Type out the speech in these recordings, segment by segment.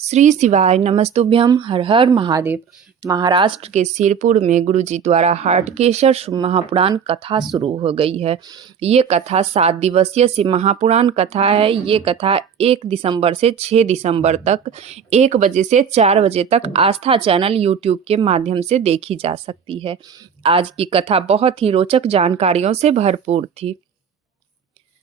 श्री शिवाय नमस्तुभ्यम। हर हर महादेव। महाराष्ट्र के सिरपुर में गुरुजी द्वारा हाटकेश्वर महापुराण कथा शुरू हो गई है। ये कथा 7 दिवसीय शिव महापुराण कथा है। ये कथा 1 दिसंबर से 6 दिसंबर तक 1 बजे से 4 बजे तक आस्था चैनल यूट्यूब के माध्यम से देखी जा सकती है। आज की कथा बहुत ही रोचक जानकारियों से भरपूर थी।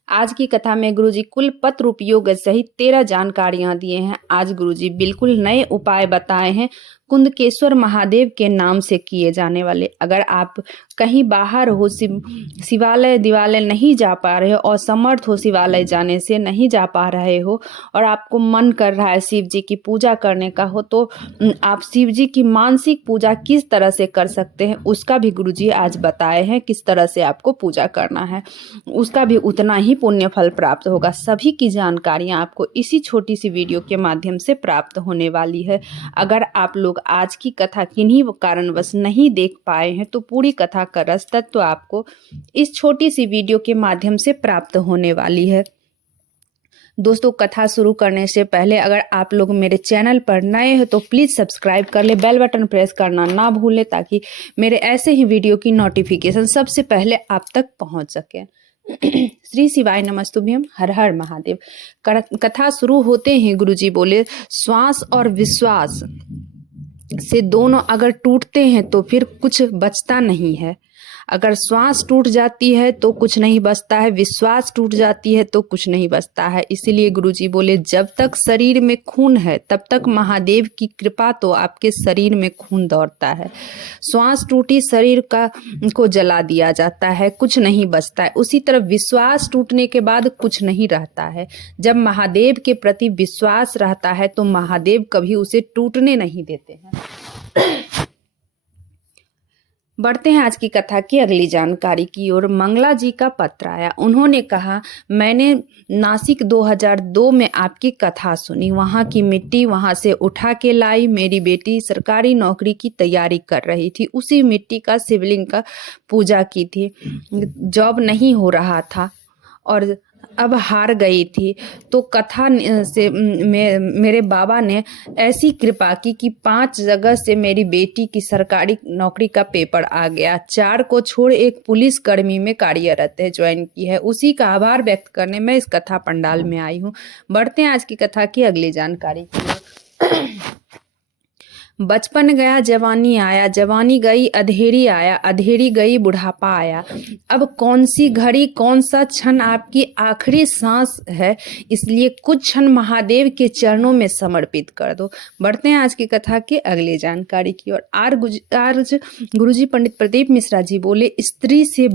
आज की कथा में गुरुजी कुल पत्र उपयोग सहित 13 जानकारियां दिए हैं। आज गुरुजी बिल्कुल नए उपाय बताए हैं कुंदकेश्वर महादेव के नाम से किए जाने वाले। अगर आप कहीं बाहर हो, शिवालय दिवालय नहीं जा पा रहे हो, और समर्थ हो शिवालय जाने से नहीं जा पा रहे हो, और आपको मन कर रहा है शिव जी की पूजा करने का हो, तो आप शिव जी की मानसिक पूजा किस तरह से कर सकते हैं उसका भी गुरुजी आज बताए हैं। किस तरह से आपको पूजा करना है, उसका भी उतना ही पुण्य फल प्राप्त होगा। सभी की जानकारियां आपको इसी छोटी सी वीडियो के माध्यम से प्राप्त होने वाली है। अगर आप लोग आज की कथा किन्हीं कारणवश नहीं देख पाए हैं तो पूरी कथा का रस तत्व आपको इस छोटी सी वीडियो के माध्यम से प्राप्त होने वाली है। दोस्तों, कथा शुरू करने से पहले अगर आप लोग मेरे चैनल पर नए हैं तो प्लीज़ सब्सक्राइब कर ले, बेल बटन प्रेस करना ना भूलें ताकि मेरे ऐसे ही वीडियो की नोटिफिकेशन सबसे पहले आप तक पहुंच सके। श्री शिवाय नमस्तुभ्यम। हर हर महादेव। कथा शुरू होते ही गुरुजी बोले, श्वास और विश्वास से दोनों अगर टूटते हैं तो फिर कुछ बचता नहीं है। अगर श्वास टूट जाती है तो कुछ नहीं बचता है, विश्वास टूट जाती है तो कुछ नहीं बचता है। इसीलिए गुरुजी बोले, जब तक शरीर में खून है तब तक महादेव की कृपा तो आपके शरीर में खून दौड़ता है। श्वास टूटी शरीर को जला दिया जाता है, कुछ नहीं बचता है। उसी तरह विश्वास टूटने के बाद कुछ नहीं रहता है। जब महादेव के प्रति विश्वास रहता है तो महादेव कभी उसे टूटने नहीं देते हैं। बढ़ते हैं आज की कथा की अगली जानकारी की ओर। मंगला जी का पत्र आया। उन्होंने कहा, मैंने नासिक 2002 में आपकी कथा सुनी। वहाँ की मिट्टी वहाँ से उठा के लाई। मेरी बेटी सरकारी नौकरी की तैयारी कर रही थी। उसी मिट्टी का शिवलिंग का पूजा की थी। जॉब नहीं हो रहा था और अब हार गई थी, तो कथा से मेरे बाबा ने ऐसी कृपा की कि 5 जगह से मेरी बेटी की सरकारी नौकरी का पेपर आ गया। 4 को छोड़ एक पुलिस कर्मी में कार्यरत है, ज्वाइन की है। उसी का आभार व्यक्त करने मैं इस कथा पंडाल में आई हूँ। बढ़ते हैं आज की कथा की अगली जानकारी की। बचपन गया जवानी आया, जवानी गई अधेरी आया, अधेरी गई बुढ़ापा आया। अब कौन सी घड़ी कौन सा क्षण आपकी आखिरी सांस है, इसलिए कुछ क्षण महादेव के चरणों में समर्पित कर दो। बढ़ते हैं आज की कथा की अगली जानकारी की ओर। आज गुरुजी पंडित प्रदीप मिश्रा जी बोले, स्त्री से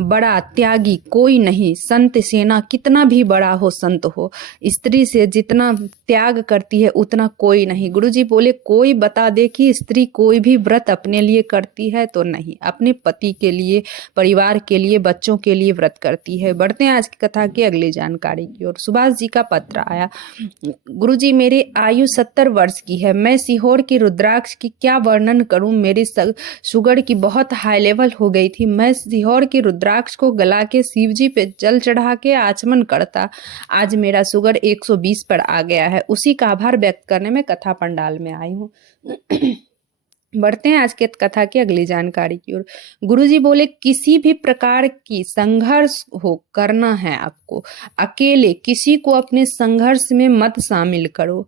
बड़ा त्यागी कोई नहीं। संत सेना कितना भी बड़ा हो संत हो, स्त्री से जितना त्याग करती है उतना कोई नहीं। गुरुजी बोले, कोई बता दे कि स्त्री कोई भी व्रत अपने लिए करती है तो नहीं, अपने पति के लिए, परिवार के लिए, बच्चों के लिए व्रत करती है। बढ़ते हैं आज की कथा की अगली जानकारी की ओर। सुभाष जी का पत्र आया। गुरुजी, मेरी आयु 70 वर्ष की है। मैं सीहोर की रुद्राक्ष की क्या वर्णन करूं। मेरी शुगर की बहुत हाई लेवल हो गई थी। मैं सीहोर की रुद्राक्ष को गला के शिव जी पे जल चढ़ा के आचमन करता। आज मेरा शुगर 120 पर आ गया है। उसी का आभार व्यक्त करने में कथा पंडाल में आई हूँ। बढ़ते हैं आज के कथा की अगली जानकारी की ओर। गुरुजी बोले, किसी भी प्रकार की संघर्ष हो करना है आपको, अकेले किसी को अपने संघर्ष में मत शामिल करो।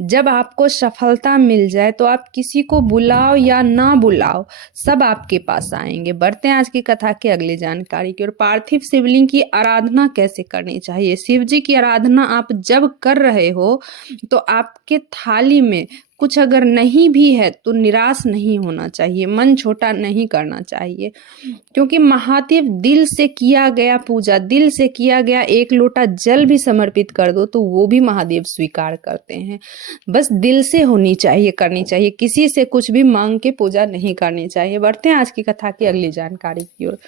जब आपको सफलता मिल जाए तो आप किसी को बुलाओ या ना बुलाओ, सब आपके पास आएंगे। बढ़ते हैं आज की कथा की अगली जानकारी की ओर। पार्थिव शिवलिंग की आराधना कैसे करनी चाहिए। शिव जी की आराधना आप जब कर रहे हो तो आपके थाली में कुछ अगर नहीं भी है तो निराश नहीं होना चाहिए, मन छोटा नहीं करना चाहिए, क्योंकि महादेव दिल से किया गया पूजा, दिल से किया गया 1 लोटा जल भी समर्पित कर दो तो वो भी महादेव स्वीकार करते हैं। बस दिल से होनी चाहिए, करनी चाहिए, किसी से कुछ भी मांग के पूजा नहीं करनी चाहिए। बढ़ते हैं आज की कथा की अगली जानकारी की ओर।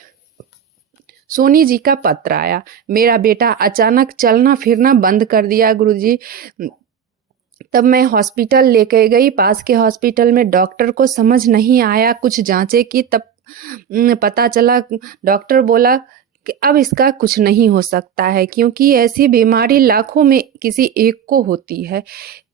सोनी जी का पत्र आया। मेरा बेटा अचानक चलना फिरना बंद कर दिया गुरुजी। तब मैं हॉस्पिटल लेके गई। पास के हॉस्पिटल में डॉक्टर को समझ नहीं आया, कुछ जांचें की तब पता चला, डॉक्टर बोला कि अब इसका कुछ नहीं हो सकता है, क्योंकि ऐसी बीमारी लाखों में किसी एक को होती है।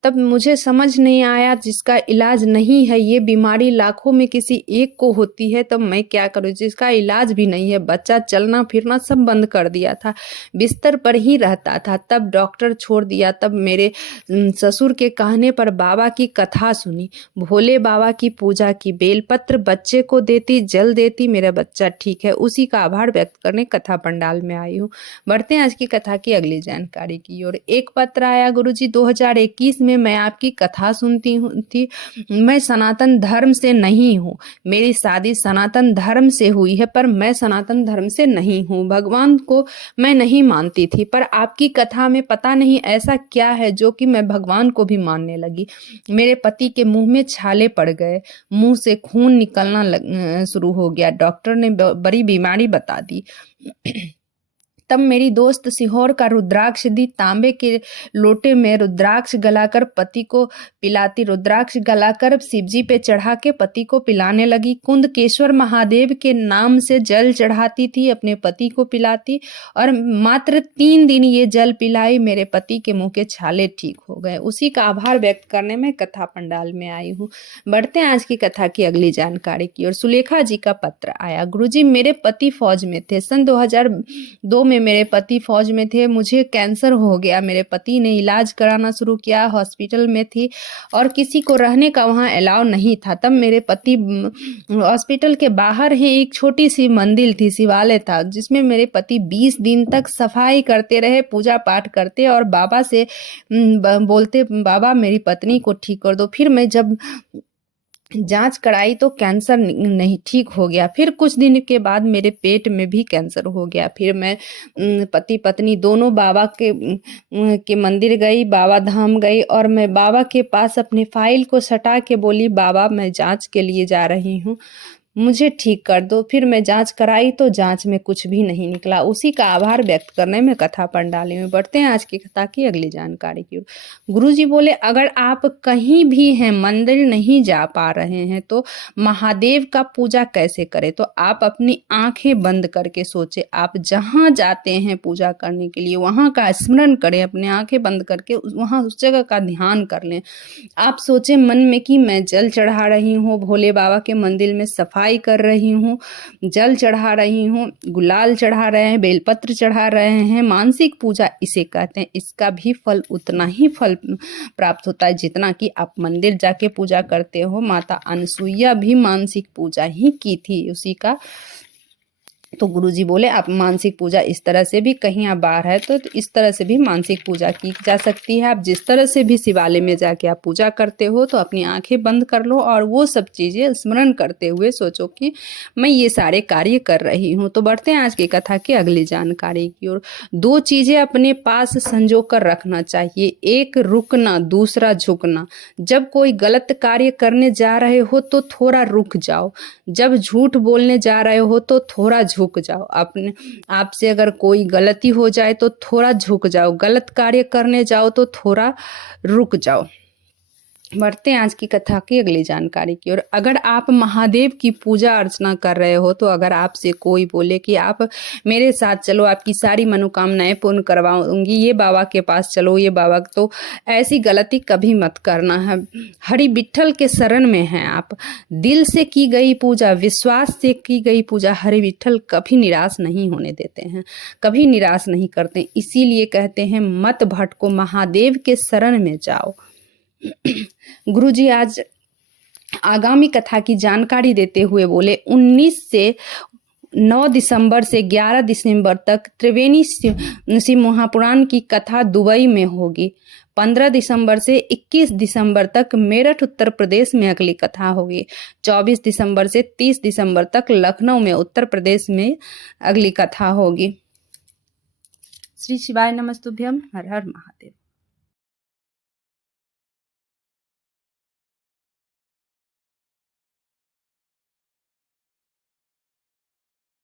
तब मुझे समझ नहीं आया, जिसका इलाज नहीं है, ये बीमारी लाखों में किसी एक को होती है, तब मैं क्या करूं? जिसका इलाज भी नहीं है, बच्चा चलना फिरना सब बंद कर दिया था, बिस्तर पर ही रहता था, तब डॉक्टर छोड़ दिया। तब मेरे ससुर के कहने पर बाबा की कथा सुनी, भोले बाबा की पूजा की, बेलपत्र बच्चे को देती, जल देती, मेरा बच्चा ठीक है। उसी का आभार व्यक्त करने कथा पंडाल में आई हूँ। बढ़ते हैं आज की कथा की अगली जानकारी की ओर। एक पत्र आया, गुरुजी 2021 में मैं आपकी कथा सुनती थी। मैं सनातन धर्म से नहीं हूँ, मेरी शादी सनातन धर्म से हुई है, पर मैं सनातन धर्म से नहीं हूँ। भगवान को मैं नहीं मानती थी, पर आपकी कथा में पता नहीं ऐसा क्या है जो कि मैं भगवान को भी मानने लगी। मेरे पति के मुंह में छाले पड़ गए, मुंह से खून निकलना शुरू हो गया। डॉक्टर ने बड़ी बीमारी बता दी। तब मेरी दोस्त सीहोर का रुद्राक्ष दी, तांबे के लोटे में रुद्राक्ष गलाकर पति को पिलाती, रुद्राक्ष गलाकर शिवजी पे चढ़ा के पति को पिलाने लगी। कुंदकेश्वर महादेव के नाम से जल चढ़ाती थी, अपने पति को पिलाती, और मात्र 3 दिन ये जल पिलाई, मेरे पति के मुंह के छाले ठीक हो गए। उसी का आभार व्यक्त करने में कथा पंडाल में आई हूँ। बढ़ते हैं आज की कथा की अगली जानकारी की ओर। सुलेखा जी का पत्र आया, गुरुजी मेरे पति फौज में थे, सन 2002 में मेरे पति फौज में थे, मुझे कैंसर हो गया। मेरे पति ने इलाज कराना शुरू किया, हॉस्पिटल में थी और किसी को रहने का वहाँ अलाउ नहीं था। तब मेरे पति हॉस्पिटल के बाहर ही एक छोटी सी मंदिर थी, शिवालय था, जिसमें मेरे पति 20 दिन तक सफाई करते रहे, पूजा पाठ करते और बाबा से बोलते, बाबा मेरी पत्नी को ठीक कर दो। फिर मैं जब जांच कराई तो कैंसर नहीं ठीक हो गया। फिर कुछ दिन के बाद मेरे पेट में भी कैंसर हो गया। फिर मैं पति पत्नी दोनों बाबा के मंदिर गई, बाबा धाम गई, और मैं बाबा के पास अपनी फाइल को सटा के बोली, बाबा मैं जांच के लिए जा रही हूँ, मुझे ठीक कर दो। फिर मैं जांच कराई तो जांच में कुछ भी नहीं निकला। उसी का आभार व्यक्त करने में कथा पंडाली में। बढ़ते हैं आज की कथा की अगली जानकारी की ओर। गुरुजी बोले, अगर आप कहीं भी हैं, मंदिर नहीं जा पा रहे हैं, तो महादेव का पूजा कैसे करें? तो आप अपनी आंखें बंद करके सोचे, आप जहाँ जाते हैं पूजा करने के लिए वहाँ का स्मरण करें, अपने आंखें बंद करके वहाँ उस जगह का ध्यान कर लें। आप सोचे मन में कि मैं जल चढ़ा रही हूँ, भोले बाबा के मंदिर में सफाई कर रही हूँ, जल चढ़ा रही हूँ, गुलाल चढ़ा रहे हैं, बेलपत्र चढ़ा रहे हैं, मानसिक पूजा इसे कहते हैं। इसका भी फल उतना ही फल प्राप्त होता है जितना कि आप मंदिर जाके पूजा करते हो। माता अनसुईया भी मानसिक पूजा ही की थी उसी का। तो गुरुजी बोले, आप मानसिक पूजा इस तरह से भी, कहीं आप बाहर है तो इस तरह से भी मानसिक पूजा की जा सकती है। आप जिस तरह से भी शिवालय में जाके आप पूजा करते हो, तो अपनी आंखें बंद कर लो और वो सब चीज़ें स्मरण करते हुए सोचो कि मैं ये सारे कार्य कर रही हूँ। तो बढ़ते हैं आज की कथा की अगली जानकारी की ओर। 2 चीज़ें अपने पास संजो कर रखना चाहिए, एक रुकना, दूसरा झुकना। जब कोई गलत कार्य करने जा रहे हो तो थोड़ा रुक जाओ, जब झूठ बोलने जा रहे हो तो थोड़ा झुक जाओ। अपने आपसे अगर कोई गलती हो जाए तो थोड़ा झुक जाओ, गलत कार्य करने जाओ तो थोड़ा रुक जाओ। बढ़ते हैं आज की कथा की अगली जानकारी की ओर। अगर आप महादेव की पूजा अर्चना कर रहे हो, तो अगर आपसे कोई बोले कि आप मेरे साथ चलो, आपकी सारी मनोकामनाएं पूर्ण करवाऊंगी, ये बाबा के पास चलो, ये बाबा, तो ऐसी गलती कभी मत करना है। हरि विठ्ठल के शरण में हैं आप, दिल से की गई पूजा, विश्वास से की गई पूजा हरि विठ्ठल कभी निराश नहीं होने देते हैं, कभी निराश नहीं करते। इसीलिए कहते हैं मत भटको, महादेव के शरण में जाओ। गुरुजी आज आगामी कथा की जानकारी देते हुए बोले, 9 दिसंबर से 11 दिसंबर तक त्रिवेणी शिव महापुराण की कथा दुबई में होगी। 15 दिसंबर से 21 दिसंबर तक मेरठ उत्तर प्रदेश में अगली कथा होगी। 24 दिसंबर से 30 दिसंबर तक लखनऊ में उत्तर प्रदेश में अगली कथा होगी। श्री शिवाय नमस्तुभ्यम। हर हर महादेव।